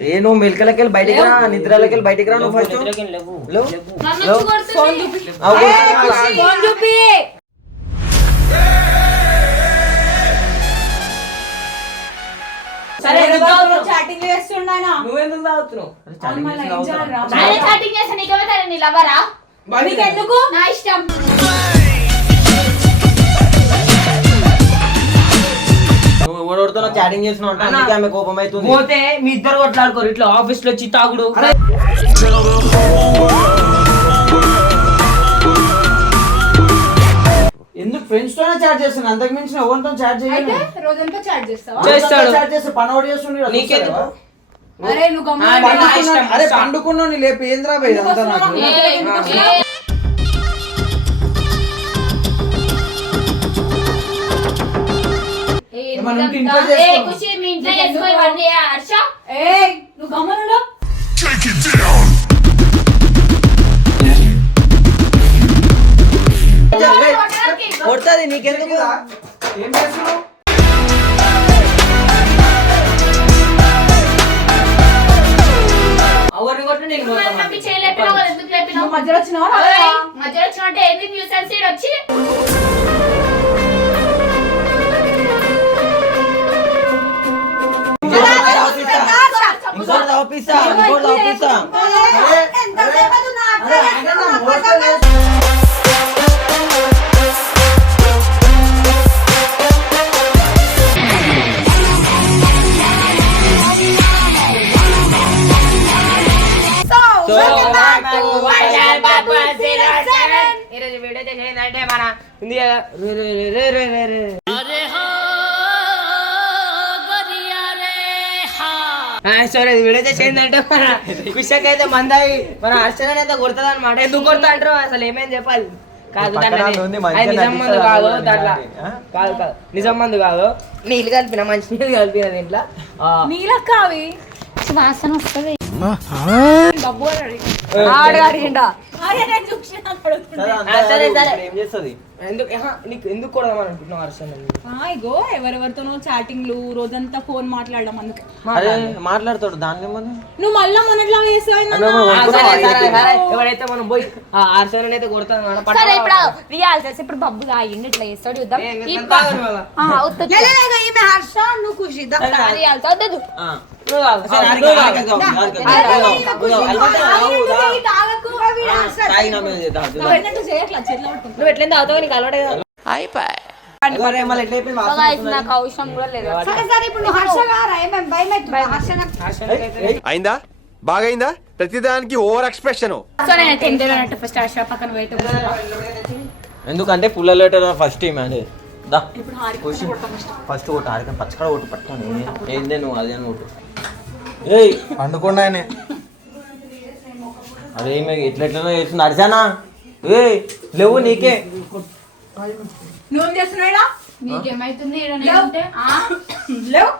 ఏ నువ్వు మెలకలకి వెళ్ళి బయటికి రా నిద్రలకి వెళ్ళి బయటికి రా నువ్వు ఫస్ట్. నన్ను లేవు. వచ్చి నువ్వు ఎవరితో చాటింగ్ అంటే అందుకే ఆమె కోపం అవుతుంది పోతే మీ ఇద్దరు కొట్లాడుకోరు ఇట్లా ఆఫీస్లో వచ్చి తాగుడు ఎందుకు ఫ్రెండ్స్ తోనే చాట్ చేస్తాను అంతకు మించిన ఎవరితో చాట్ అయితే చేయను రోజంతా చాట్ చేస్తావా చేస్తాడు. చాట్ చేస్తే పని ఒకటి చేస్తుండే నీకెందుకు? అరే నువ్వు గమ్మున నా ఉండు. అరే పండుకున్నావు నీ లేపు ఏంద్రా ఇదంతా నాకు ఏ, ఏ, ఏ, ఉంటే ఇదంతా- ఇంట్లో ఏ, చేసుకో. ఖుషి, మీ ఇంట్లో చేసుకో ఇవన్నీ, హర్ష. ఏయ్ నువ్వు గమ్మనుండు కొట్టడానికి. కొడుతుంది నీకెందుకు ఏం చేస్తున్నావు ఎవరిని కొట్టు నేను మధ్యలో రాలేదా? మధ్యలో వచ్చినట్టే ఏంది న్యూస్ వచ్చి ఇంకోటి తాపిస్తా ఇంకోటి తాపిస్తా ఎంతసేపు నా అక్క అరే ఆగన్నా, మోసం చేస్తా. సో ఈరోజు వీడియో చేసేదంటే మన ఉంది సరే ఇది వీడియో చేసేదంటే మన కుషక్ అయితే మందాయి మన హర్షణ అయితే కొడుతుంది అనమాట ఎందుకు కొడతా అంటారు? అసలు ఏమేం చెప్పాలి? కాదు నిజం మందు కాదు దాంట్లో? కాదు కాదు. నిజం మందు కాదు. నీళ్ళు కలిపిన మంచి నీళ్ళు కలిపిన దీంట్లో. నీలక్క అవి వాసన వస్తుంది. డబ్బు అడిగిండా. సరే, సరే, ఏం చేస్తుంది? ఎందుకు నీకు ఎందుకు కొడదామని అనుకుంటున్నావు హర్షణ ఆ, ఇగో ఎవరెవరితోనో చాటింగ్లు రోజంతా ఫోన్ మాట్లాడడం అందుకే. అరే మాట్లాడతాడు దాని ఏమని నువ్వు మళ్ళా మొన్నట్లా. ఎవరైతే మనం పోయి అయితే కొడతాం. సరే ఇప్పుడు రియాల్ చేసి ఇప్పుడు బబ్బు తాగిండి ఇట్లా చేస్తాడు చూద్దాం. ఈమె హర్ష నువ్వు ఖుషి రియాల్. నువ్వు తాగు. సరే, నువ్వు అడిగి, తాగు. అడిగి, అడిగి, అడిగి, అరే, అడిగి, అరే, అడిగి, అడిగి, అడిగి, అడిగి, తాగకు అవి ఆ, హర్ష. తాగిన మీద చేద్దాం, నువ్వు చూద్దాం. ఏంటంటే చేయట్లా చేతిలో పట్టుకో. నువ్వు ఎట్లయితే తాగుతావు నీకు అలవాటే వస్తున్నది. నాకు అవసరం కూడా లేదు అయిందా బాగైందా ప్రతిదానికి ఓవర్ ఎక్స్ప్రెషన్ ఎందుకంటే పుల్ల లెటర్ ఫస్ట్ టైం అండి దా. ఇప్పుడు హారిక కొడతాం ఫస్ట్. ఫస్ట్ కొట్టు ఆడిక పచ్చకడ కొట్టు పట్టాను ఏందే నువ్వు అదే కొట్టు ఏయ్. పండుకుండా ఆయనే. అరే ఈమె ఎట్లా ఎట్లనో చేస్తుంది అడిచానా ఏయ్ లేవు నీకే. నువ్వేం చేస్తున్నాడా నీకేమైతుంది? లేవు.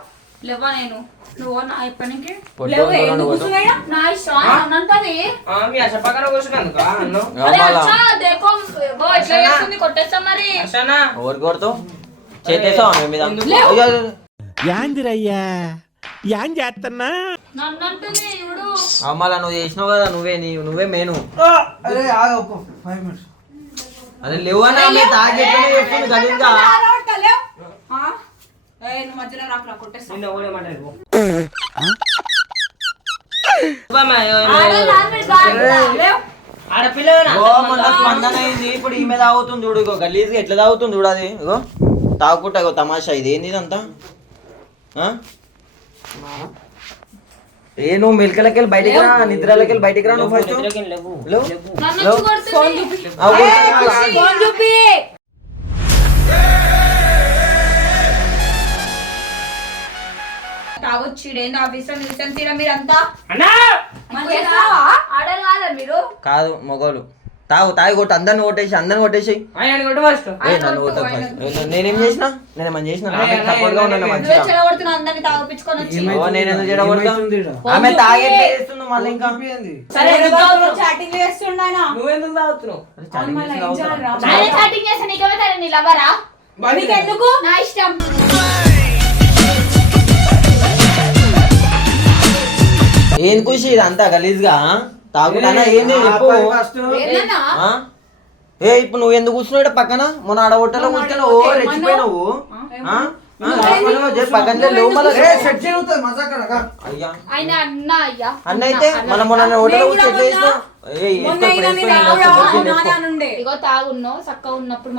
లేవా నేను? నువ్వు నా ఇప్పటికి పొట్టు లేవు రెండు ఎందుకు కొట్టు. కూర్చున్నాడా నా ఇష్టం అన్నంటది ఆ, మీ హర్ష పక్కన కూర్చున్నందుకు అన్నం అరే అమ్మాలా? అచ్చా దేకో బో ఇట్లా చేస్తుంది కొట్టేస్తా మరి హర్షణ ఎవరికి కొడతావు చేతేసావు ఆమె మీద ఎందుకు? అయ్యో, అయ్యో, అయ్యో. యాందిరయ్యా యాన్ చేస్తున్నా చూడు అమ్మాలా నువ్వు చేసినావు కదా నువ్వే నీ నువ్వే మేను అరే ఆగ ఒక ఫైవ్ మినిట్స్ అరే లేవు అని ఆమె తాగేట్లనే గలీజ్గా మధ్యలో ఇప్పుడు ఈమె తాగుతుంది చూడు ఇగో గలీజ్గా ఎట్లా తాగుతుంది చూడు అది. ఇగో తాగుకుంటా ఇగో తమాషా ఇది. ఏంది ఇదంతా? ఆ? ఏ నువ్వు మెలకలకి వెళ్ళి బయటికి రా నిద్రలకి వెళ్ళి బయటికి రా నువ్వు ఫస్ట్ ఏంది మీరంతా. ఆడలు కాదా మీరు? కాదు మొగోలు. తాగు తాగి కొట్టు అందరిని కొట్టేసి అందరిని కొట్టేసి. నేనేం చేసిన? చేసిన? సపోర్ట్గా ఉన్నాను మంచిగా. నేను ఎందుకు? ఆమె తాగి మళ్ళీ ఇంకా? చాటింగ్ చేస్తుండ ఆయన. నువ్వెందుకు తాగుతున్నావు? చాటింగ్ చేస్తే నీకెందుకు? నా ఇష్టం. ఏం ఖుషి ఇదంతా గలీజ్గా తాగుతానా ఏంది చెప్పు? ఏ ఇప్పుడు నువ్వు ఎందుకు కూర్చున్నాడు పక్కన? మొన్న ఆడ హోటల్లో కూర్చున్నా ఓ రెచ్చిపోయినావు. అన్న అయితే మన మొన్న హోటల్ నేను కూర్చొని ఇగో తాగున్నావు ఉన్నప్పుడు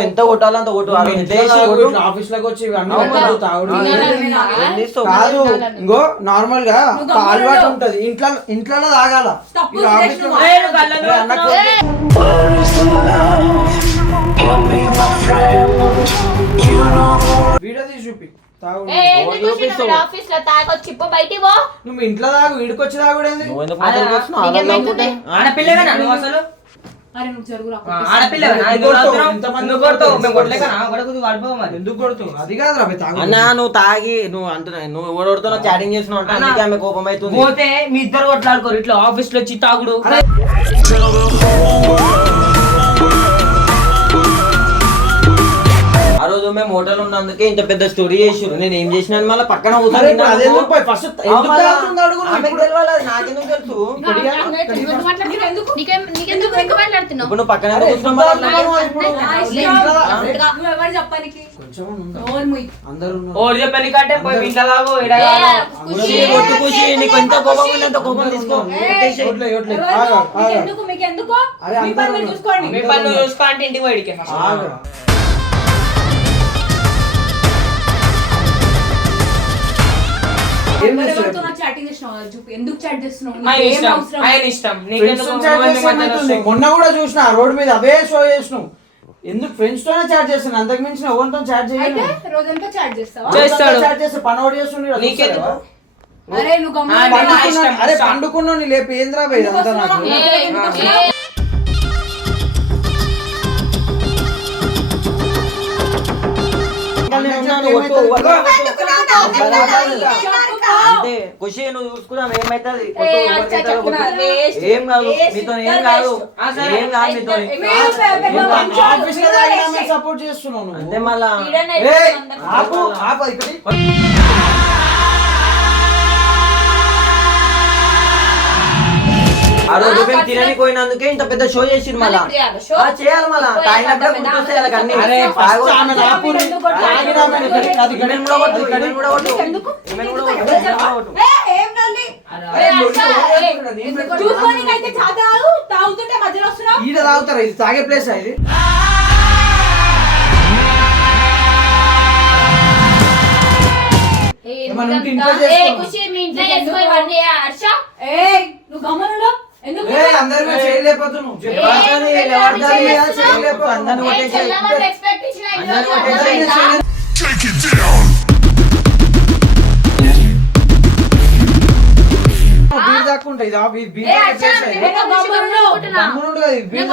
ఎంత కొట్టాలో అంత కొట్టు. ఆఫీస్లోకి వచ్చి? కాదు ఇంకో నార్మల్గా అలవాటు ఉంటది ఇంట్లో ఇంట్లోనే తాగాల? వీడియో తీసి చూపి ఆఫీస్లో బయటికి పో. నువ్వు ఇంట్లో తాగు వీడికొచ్చి తాగుడేంది? నువ్వు ఎందుకు కూర్చున్నావు? అనుకుంటే? ఆడపిల్లగా నువ్వు అసలు? నువ్వు తాగు. అన్న నువ్వు తాగి నువ్వు అంటున్నా నువ్వు చాటింగ్ చేస్తున్నావు అంటే ఆమె కోపం అవుతుంది. పోతే మీ ఇద్దరు కొట్లాడుకోరు. ఇట్లా ఆఫీస్లో వచ్చి తాగుడు. ఆ రోజు మేము హోటల్ ఉన్నందుకే ఇంత పెద్ద స్టోరీ చేసిర్రు నేను ఏం చేసినాను మళ్ళీ పక్కన అరే ఇప్పుడు అది ఎందుకు పోయి? ఎందుకు అడుగు నువ్వు ఆమెకు ఇప్పుడు. తెలవాలి, అది నాకెందుకు తెలుసు ఎందుకు మాట్లాడుతున్నావు? ఎందుకు? నీకేం నీకెందుకు ఎందుకు మాట్లాడుతున్నావు ఇప్పుడు నువ్వు పక్కన అరే, కూర్చున్నావు ఎందుకు మళ్ళా తాగుతున్నావు ఇప్పుడు? నా నువ్వు ఇష్టం. ఇంట్లో తా- ఆ? అరే, నువ్వు ఎవరు చెప్పడానికి కొంచెం ఉందా? నోరు ముయ్. అందరూ ఉన్నారు. ఓడి చెప్పని కంటే పోయి మీ ఇంట్లో తాగు ఈడ ఏ, తాగు. ఖుషి. ఏ, కొట్టు ఖుషి నీకు ఎంత కోపం ఉంది అంత కోపం తీసుకో ఏయ్, వడ్లే, వడ్లే. ఎవరు? ఆగు, ఆగు. మీకెందుకు మీకెందుకు అరే, మీ అందరూ పని మీరు ఉన్నారు. చూసుకోండి మీ పని నువ్వు చూసుకో అంటే ఇంటికి ఆగు. మొన్న కూడా చూసిన రోడ్ మీద అవే షో చేసినావు. ఎందుకు ఫ్రెండ్స్ తోనే చాట్ చేస్తాను? అంతకు మించిన ఎవరితో చాట్ చేయను? రోజంతా చాట్ చేస్తావా. చాట్ చేస్తే పని ఒకటి చేస్తుండే నీకెందుకు? అరే నువ్వు. అరే పండుకున్నావు నీ లేపు ఏంద్రా ఇదంతా నాకు. ఎందుకు అంతే ఖుషి నువ్వు చూసుకున్నావు ఏమైతుంది? ఏ, కాదు మీతో ఏం కాదు. waste. ఆ, సరే. ఏం కాదు మీతో. సపోర్ట్ చేస్తున్నావు అంతే మళ్ళా. ఆపు ఆపు ఇక్కడ ఆ రోజు మేము తినని పోయినందుకే ఇంత పెద్ద షో చేసిండు మళ్ళా మళ్ళీ ఇప్పుడు చేయాలా show? ఆ, చేయాలి మళ్ళా పోయి తాగినప్పుడే పెద్ద గుర్తొస్తాయి వాళ్ళకి అన్ని అరే తాగు. ఫస్ట్ ఆమె ఆపు నీ. ఎందుకు కొట్టాలి? తాగిన ఆమె ఇక్కడ- అది ఇక్కడ- ఈమెను కూడా కొట్టు, అది ఇక్కడ- ఈమెను కూడా కొట్టు. ఎందుకు? ఈమెను కూడా ఎందుకు? కొట్టు, ఈమెను కూడా కొట్టు. ఏ, ఏం నల్లి? అరే, ఏ, లొల్లి అచ్చా, ఎవరు ఏ, చేస్తున్నారు? ఏం ఎందుకు పెట్టుకున్నారు? చూసుకోనీకైతే చాతావు తాగుతుంటే మధ్యలో వస్తున్నావు ఈడ తాగుతారా ఇది తాగే ప్లేస్ ఇది ఏ, ఏమన్నా ఉంటే ఇదంతా- ఇంట్లో ఏ, చేసుకో. ఖుషి మీ ఇంట్లో చేసుకో ఇవన్నీ హర్ష ఏయ్ నువ్వు గమ్మనుడు ఎందుకు? ఏ అందరి మీద చేయలేకపోతున్నావు. ఏ, ఎవరితోని, నువ్వు ఎవరితోని పెద్ద ఇలా ఆమె చేయలేపు, అందరిని ఏ, కొట్టేసి చెల్లెమ్మని respect ఇచ్చిన ఇన్ని అందరిని రోజులు కొట్టేసి అర్థమైందా? బీర్ దాక్కుంటా ఇది బీర్ బీర్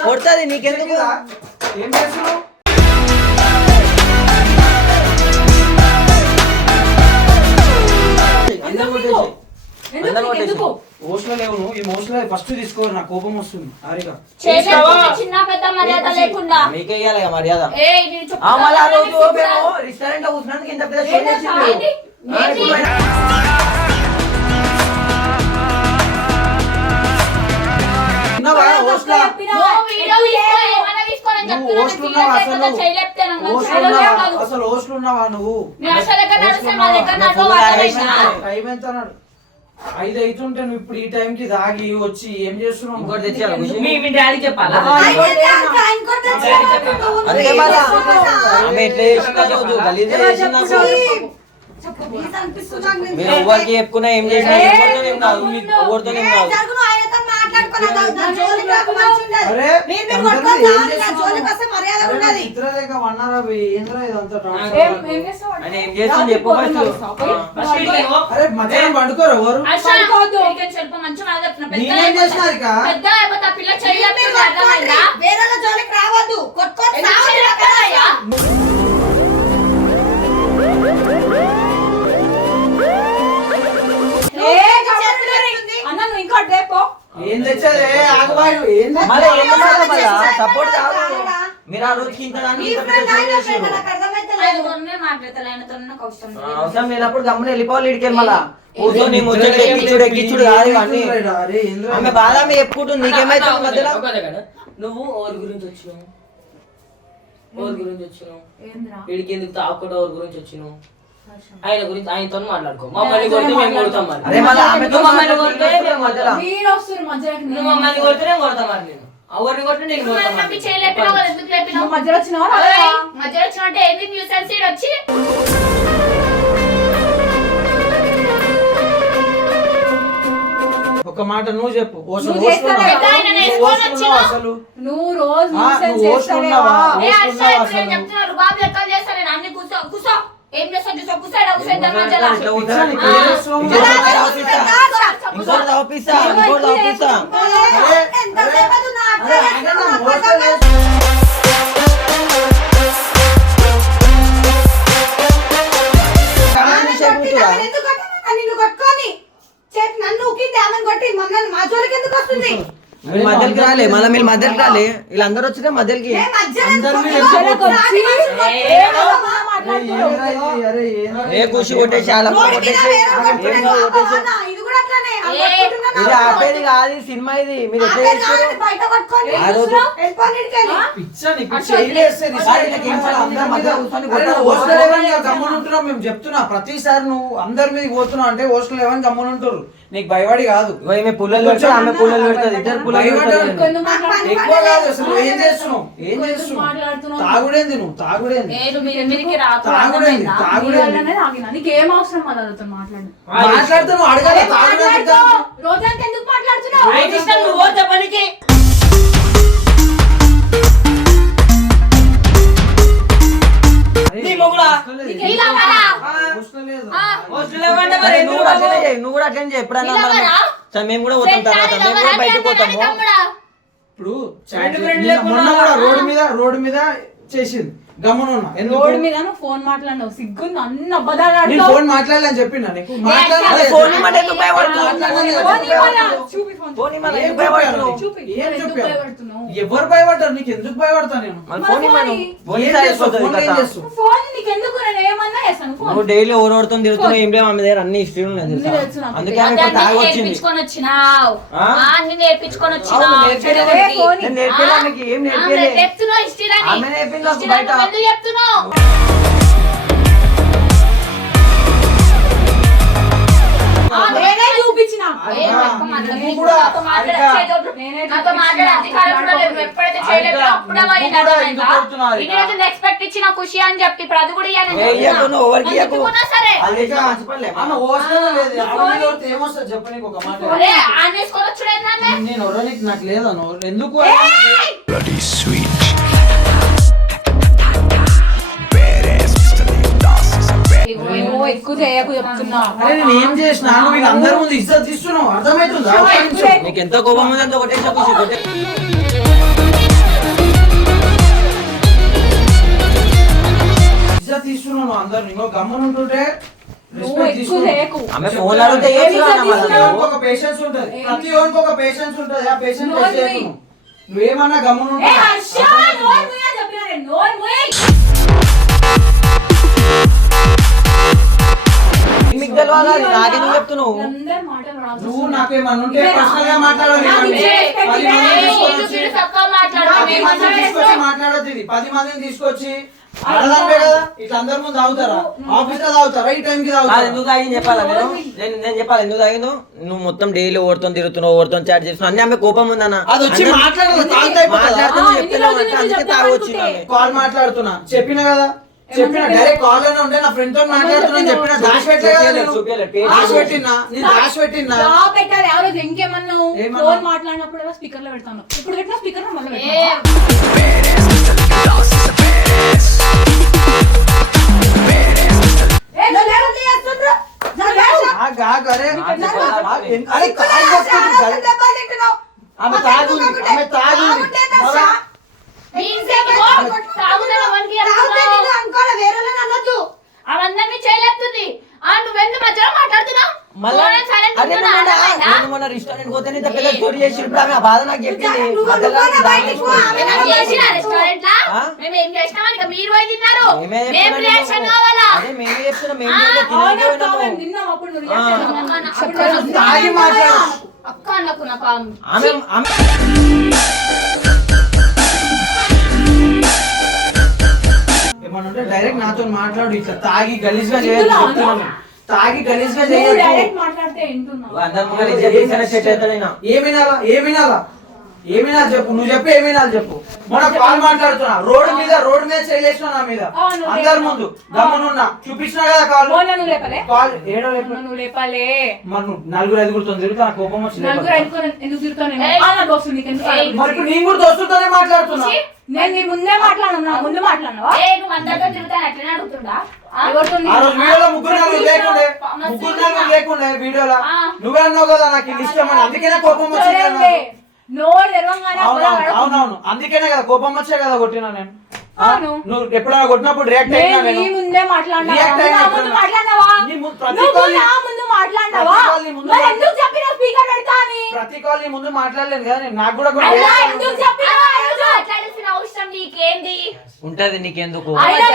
కొడతది నీకెందుకు? ఏం చేస్తున్నావు? అందరూ ఫస్ట్ తీసుకో నా కోపం వస్తుంది. హారిగా చిన్న పెద్ద మర్యాద లేకుండా. మీకే ఇయ్యాలి మర్యాద. ఆ, మళ్ళీ ఆ రోజు మేము రెస్టారెంట్లో కూర్చున్నందుకు ఇంత పెద్ద షో నువ్వు హోస్ట్లు ఉన్నావా అసలు? హోస్ట్లు ఉన్నావా? కాదు. అసలు హోస్ట్లు ఉన్నావా నువ్వు. టైం ఎంత అన్నాడు. ఐదు అవుతుంటే నువ్వు ఇప్పుడు ఈ టైం కి దాగి వచ్చి ఏం చేస్తున్నావు? ఇంకోటి తెచ్చావా? మీ మీ డాడీ చెప్పాలా. మీరు ఎవరికి చెప్పుకున్నా ఏం చేసినా ఎవరితో ఏం కాదు. ఎవరితో ఏం కాదు. మధ్యాహ్నం పండుకోరు ఎవరు? హర్ష, పడుకోవద్దు. ఇక్కడికి వెళ్ళిపో, మంచిగా మళ్ళీ ఏం ఎవరు చేయాలి మళ్ళా? చేస్తారు? సపోర్ట్ కాదు. కావాలా? మీరు ఆ రోజుకి ఇంత దాన్ని ఇంత పెద్ద అవసరం లేనప్పుడు గమ్మున వెళ్ళిపోవాలి ఇడికి మళ్ళా. కూర్చొని కాదు ఆమె బాధ చెప్పుకుంటుంది. మధ్యలో? నువ్వు ఓరి గురించి వచ్చినావు. ఓరి గురించి వచ్చినావు? వీడికి ఎందుకు తాకుండా ఓరి గురించి వచ్చినావు. ఆయన గురించి ఆయనతో మాట్లాడుకో మమ్మల్ని కొడితే మేము కొడతాం మరి నువ్వు మమ్మల్ని కొడితే ఈయన మేము కొడతాం. మీరు వస్తున్నారు మధ్యలోకి నువ్వు మమ్మల్ని కొడితే నేను కొడతాం మరి నేను ఎవరిని కొట్టి నేను కొడతాం? నువ్వు మధ్యలో వచ్చినావా ఓయ్, రాలేదా? మధ్యలో ఏంది న్యూసెన్స్ ఈడ వచ్చి ఒక మాట నువ్వు చెప్పు ఓసు- నువ్వు ఓసుకున్నావా? చేస్తావా? పెద్ద ఆయన నువ్వు వేసుకొని ఓసుకున్నావా వచ్చినా? అసలు నువ్వు రోజు ఆ, nuisance చేస్తావేవా? ఏ? చెప్తున్నారు బాబు లెక్కలు నేను అన్ని కూర్చో కూర్చో ఏం చేస్తావు చూసో మధ్యలో. నిన్ను కొట్టుకొని చేతి నన్ను ఊకింది ఆమెను కొట్టి మమ్మల్ని మా జోలికి ఎందుకు వస్తుంది మీరు మధ్యలోకి రాలే మళ్ళీ మీరు మధ్యలోకి రాలే. వీళ్ళందరూ వచ్చినా మధ్యలోకి. ఏ కూసి కొట్టేసి అలా? ఇది ఆపేది కాదు సినిమా ఇది. మీరు ఎట్లా చేస్తారు ఆ రోజు- మేము చెప్తున్నా. ప్రతిసారి నువ్వు అందరి మీద పోతున్నావు అంటే హోస్టల్ లెవెన్ గమ్మున ఉంటారు నీకు భయపడి కాదు. ఈమె పుల్లలు ఆమె పుల్లలు పెడతారు ఇద్దరు పుల్లలు మాట్లాడుతున్నావు? ఎక్కువ కాదు అసలు. ఏం చేస్తున్నావు? ఏం చేస్తున్నావు? మాట్లాడుతున్నావు? తాగుడేంది నువ్వు? తాగుడేంది? తాగుడేంది? తాగుడేంది. నీకేం అవసరం మాట్లాడు. మాట్లాడుతూ నువ్వు అడగాలి. రోజంతా ఎందుకు మాట్లాడుతున్నావు? ఇలా మనం- వరా? సరే, మేము కూడా పోతాం తర్వాత మేము కూడా బయటకు పోతాము? ఇప్పుడు మొన్న కూడా. రోడ్డు మీద రోడ్డు మీద చేసింది. రోడ్ మీద నువ్వు ఫోన్ మాట్లాడినావు సిగ్గుంది అన్ని అబద్ధాలు నేను ఆడుతావు. ఫోన్ మాట్లాడలేని చెప్పినా నీకు ఫోన్ ఇవ్వమంటే ఎందుకు భయపడుతున్నావు? మాట్లాడలేదు. ఫోన్ ఇవ్వమంటే ఫోన్ ఎందుకు ఇవ్వాలా? భయపడుతున్నావు? చూపి ఫోన్. ఫోన్ ఇవ్వాలా? ఏం ఎందుకు భయపడుతున్నావు? చూపి. ఏం ఎందుకు చెప్పావు? భయపడుతున్నావు? ఎవరు భయపడ్డారు నీకు ఎందుకు భయపడతా నేను మళ్ళీ ఫోన్ ఇవ్వను. ఫోన్ ఏం ఇస్తే చేస్తావు? అయిపోతుంది ఫోన్ ఏం కథ. చేస్తావు? ఫోన్ నీకెందుకు నేను ఏమన్నా చేస్తాను ఫోన్ నువ్వు డైలీ ఓవర్ తిరుగుతున్నావు ఏం లేవు ఆమె దగ్గర అన్ని హిస్టరీ ఉన్నాయి అన్ని తెలుసా? తెలుసు నాకు. అందుకే ఆమె అదే ఇప్పుడు తాగి అన్ని వచ్చింది నేర్పించుకొని వచ్చినావు ఆ? ఆ, అన్ని నేర్పించుకొని వచ్చినావు అవును, నేర్పించలే. చెడగొట్టి. ఫోన్ నేను నేర్పినా నీకు ఏం ఆ, నేర్పియలే. నేను చెప్తున్నావు హిస్టరీని. ఆమె నేర్పింది నాకు హిస్టరీని బయట. ఎందుకు చెప్తున్నావు. నీకు లేదు. ఎందుకు ఎక్స్పెక్ట్ ఇచ్చిన ఖుషి అని చెప్పి ఇప్పుడు అది కూడా ఇయ్యాలని ఏ ఇయ్యకు నువ్వు, ఎక్కువ చేయకు చెప్తున్నా. అరే నేను ఏం చేసిన? నువ్వు వీళ్ళందరి ముందు ఇజ్జత్ ఇస్తున్నావు అర్థమవుతుందా? ఒక్క నిమిషం. నీకు ఎంత కోపం ఉంది అంత కొట్టేసి కూర్చో కొట్టే ఇజ్జత్ ఇస్తున్నావు నువ్వు అందరు ఇంకో గమ్మున ఉంటుంటే నువ్వు respect ఎక్కువ తీసుకున్నావు. చేయకు. ఆమె ఫోన్ అడిగితే ఏం ఏం చేయాలి ఇజ్జత్ మళ్ళా? ప్రతి ఒక్క పేషెన్స్ ఉంటది. ప్రతి ఒక్కరికి ఒక పేషెన్స్ ఉంటది. ఆ పేషెన్స్ నోరు మూయి. నువ్వేమన్నా గమ్మున ఏ ఉంటావా? హర్ష నోరు మూయ్ అని చెప్పినా నేను, నోరు మూయ్. మీకు తెలియాలి అది నాకెందుకు చెప్తున్నావు. నువ్వు పర్సనల్గా మాట్లాడాలి నాకు పది. ఏ, తీసుకొచ్చి మాట్లాడొద్దు ఇది. పది మందిని తీసుకొచ్చి ఆడదానివే కదా. ఇట్లా అందరి ముందు తాగుతారా? ఆఫీస్లో తాగుతారా? ఈ టైం కి తాగుతారా ఎందుకు తాగింది చెప్పాలా నేను? నేను నేను చెప్పాలి? ఎందుకు తాగిందో? నువ్వు మొత్తం డైలీ ఓడుతో తిరుగుతున్నావు ఓడుతో చాట్ చేస్తున్నావు. అన్ని ఆమె కోపం ఉందన్న. అది వచ్చి? మాట్లాడుతున్నా ఆ, చెప్తున్నావు అంటే అందుకే. కాల్ మాట్లాడుతున్నా. చెప్పిన కదా? చెప్పిన డైరెక్ట్ కాల్లోనే ఉండే నా ఫ్రెండ్తో మాట్లాడుతున్నా చెప్పిన దాచి పెట్టలే కదా చూపియలేదు, నేను. చూపియలేదు, పేరు దాచి చూపియలేదు. పెట్టినా నేను దాచి పెట్టినా రా పెట్టాలి. ఆ రోజు ఇంకేమన్నావు ఏమన్నా? ఫోన్ మాట్లాడినప్పుడు స్పీకర్లో పెడతాను. ఇప్పుడు పెట్టిన స్పీకర్లో మళ్ళీ లేవు. ఆగు, ఆగు, అరే ఆగు, ఆగు, ఆగు. ఎన్- అరే కాల్ కొట్టుకుంటుంది చాలా కదా. దెబ్బలు తింటున్నావు. ఆమె మాకు తాగుంది, ఎందుకు ఆమె తాగుంది. తాగుంటే దశ. ఇంతసేపు తాగుతాను వానికి తాగుతే చెప్తున్నావు. నేను అనుకోలే, వేరేళ్ళని అనొద్దు. అవన్నీ చేయలేపుతుంది ఆ నువ్వెందుకు మధ్యలో మాట్లాడుతున్నావు మళ్ళా? సైలెంట్ అదే చెప్తున్నా, మొన్న అర్థమైందా? నేను మొన్న రెస్టారెంట్ పోతే ఇంత పెద్ద స్టోరీ చేసి ఇప్పుడు ఆమె ఆ బాధ నాకు చెప్పింది నువ్వు- మధ్యలో నువ్వు నాకు బయటికి పో, ఆమె మేము నాకు చేసినా రెస్టారెంట్ లా ఆ? మేము ఏం చేసినామని ఇక మీరు పోయి తిన్నారు మేమే మేము చెప్తున్నాం రియాక్షన్ నీకు. కావాలా అదే మేమే చెప్తున్నాం మేము ఆ, చేయలేదు, తిననీకే అవునా, పోయినాము. మేము తిన్నాం అప్పుడు నా- అక్క అన్నకు నాకు ఆమె ఏమన్నా ఉంటే డైరెక్ట్ నాతో మాట్లాడు. ఇట్లా తాగి గలీజ్గా చేయొద్దు చెప్తున్నాను. తాగి గలీజ్గా నువ్వు చేయొద్దు. అందరి ముంగట ఇజ్జత్ తీస్తేనే ఏమినాలి చెప్పు నువ్వు చెప్పు ఏమినాలి చెప్పు. మొన్న కాల్ మాట్లాడుతున్నా. రోడ్డు మీద రోడ్డు మీద చేయలేసిన నా మీద. అందరి. ముందు. గమ్మునున్నా. చూపించినా కదా కాల్? నువ్వు కాల్ ఏడో లేపాలే. నువ్వు నలుగురు ఐదుగురుతో తిరుగుతా నాకు కోపం వచ్చింది. నలుగురు ఎందుకు. మరి నేను కూడా దోస్తులతోనే మాట్లాడుతున్నా. నేను నీ ముందే మాట్లాడను నా ముందు మాట్లాడినావా? ఏ నువ్వు అందరితో తిరుగుతాను అట్లనే వీడియోలో ముగ్గురు లేకుండే. ముగ్గురు లేకుండే. నువ్వే అన్నావు కదా నాకు ఇష్టం అని. అందుకనే కోపం వచ్చింది. నోరు అవునవును అందుకనే కదా కోపం వచ్చే కదా కొట్టినా నేను. నువ్వు ఎప్పుడైనా కొట్టినప్పుడు రియాక్ట్ అయినా నేను నీ ముందే మాట్లాడినావా? నువ్వు ముందు మాట్లాడినావా? ప్రతి నువ్వు కాల్ నా ముందు మాట్లాడినావా? ప్రతి కాల్ నీ ముందు మరి మాట్లా- ఎందుకు చెప్పిన స్పీకర్ పెడతా అని ప్రతి కాల్ నీ ముందు మాట్లాడలేను కదా నేను నాకు కూడా ఎందుకు. చెప్పినావా ఆ రోజు? మాట్లాడాల్సిన అవసరం నీకేంది ఉంటది నీకెందుకు. చాలా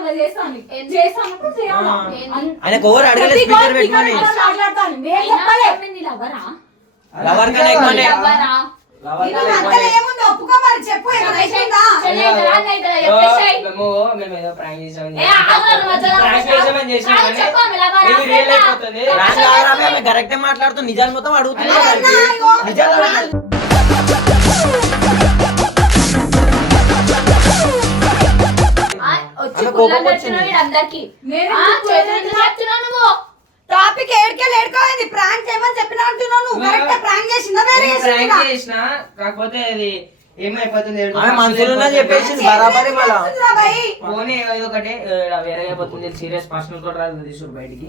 ఆ చేస్తాను. చేస్తానప్పుడు చేయాలా? ఆయనకు ఎవరు ప్రతి స్పీకర్ మాట్లాడతాను. నేను చెప్పలే. నీ లవరా? లవర్ కన్నా ఎక్కువనే. లవరా? అంతలో ఏముంది? ఒప్పుకో మరి చెప్పు అయిపోయిందా? చెప్పేసేయ్. ఏ, ఆగరు మధ్యలో కాదు, చెప్పు ఆమె లవరా? ఫ్రెండా? కరెక్టే మాట్లాడుతుంది నిజాలు మొత్తం. అన్నా, ఇగో. నిజాలు. టాపిక్ ఏడుకెళ్ళి ఏడుకోవాలి ప్రాంక్ చేయమని చెప్పిన అంటున్నావు నువ్వు. కరెక్ట్ ప్రాంక్ చేసిందా వేరే ప్రాంక్? చేసిన? కాకపోతే అది ఏమైపోతుంది? చెప్పేసి బరాబరి. పోనీ ఏదో ఒకటి వేరే అయిపోతుంది సీరియస్ పర్సనల్ కూడా రాదు తీసుడు బయటికి.